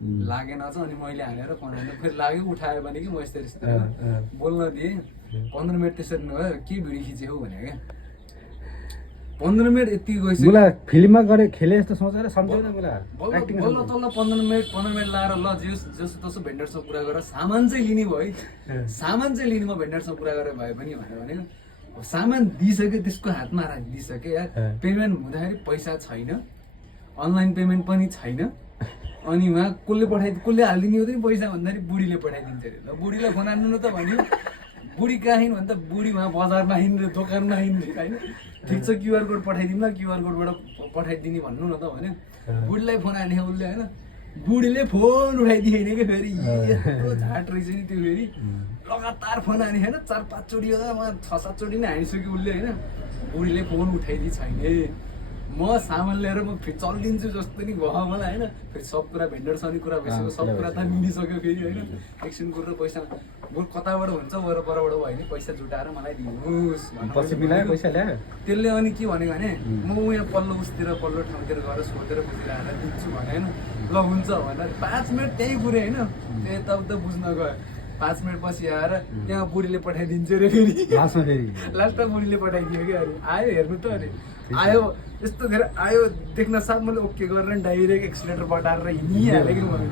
लागेन छ अनि मैले हानेर फोन हानेर फेरि लाग्यो उठायो भने कि म यस्तरी बोल्न दिएँ 15 मिनट त्यसरी नभयो के भिडियो खिचेको भने क्या 15 मिनट यति गइसक्यो मुला फिल्ममा गरे खेले जस्तो सोचेर सम्झेन मुला एक्टिङ बल्ल तल्ल 15 मिनट लाएर ल जसो तसो भेन्डरसँग कुरा गरेर सामान चाहिँ लिने भयो है सामान चाहिँ लिने म भेन्डरसँग कुरा गरेर भए पनि भनेको सामान दिइसक्यो त्यसको हातमा राखिदिइसक्यो यार पेमेन्ट हुँदाखेरि पैसा छैन अनलाइन पेमेन्ट पनि छैन अनि उहाँ कसले हालिदिने हो त पैसा भन्दाखेरि बुढीले पठाइदिन्छ अरे ल बुढीलाई फोन हान्नु न त भन्यो बुढी कहाँ हिँड्नु भने त बुढी उहाँ बजारमा हिँड्ने दोकानमा हिँड्ने होइन ठिक छ क्युआर कोड पठाइदिउँ न क्युआर कोडबाट पठाइदिने भन्नु न त भन्यो बुढीलाई फोन हाने उसले होइन बुढीले फोन उठाइदिएन कि फेरि यस्तो झाट रहेछ नि त्यो फेरि लगातार फोन हाने होइन 4-5 चोटि उहाँ 6-7 चोटि नै हानिसक्यो उसले होइन बुढीले फोन उठाइदिए छैन म सामान लिएर म फेरि चलिदिन्छु जस्तो नि भयो मलाई होइन फेरि सब कुरा भेन्डरसँग कुरा भइसक्यो सब कुरा त मिलिसक्यो फेरि होइन एकछिन कुरो पैसा बरु कताबाट हुन्छ वरपरबाट भयो भने पैसा जुटाएर मलाई दिनुहोस् पछि मिलायो पैसा ल्यायो त्यसले अनि के भनेको भने म यहाँ पल्लो ठाउँतिर गएर सोधेर बुझेर आएर दिन्छु भने होइन ल हुन्छ भनेर 5 मिनट त्यही कुरो होइन त्यो यताउता बुझ्न गयो 5 मिनट पछि आएर त्यहाँ बुढीले पठाइदिन्छ अरे फेरि लास्टमा बुढीले पठाइदियो कि अरे आयो हेर्नु त अरे आयो यस्तो धेरै आयो देख्न साथ मैले ओके गरेर डाइरेक्ट एक्सिलेटर बटाएर हिँडिहालेँ कि मैले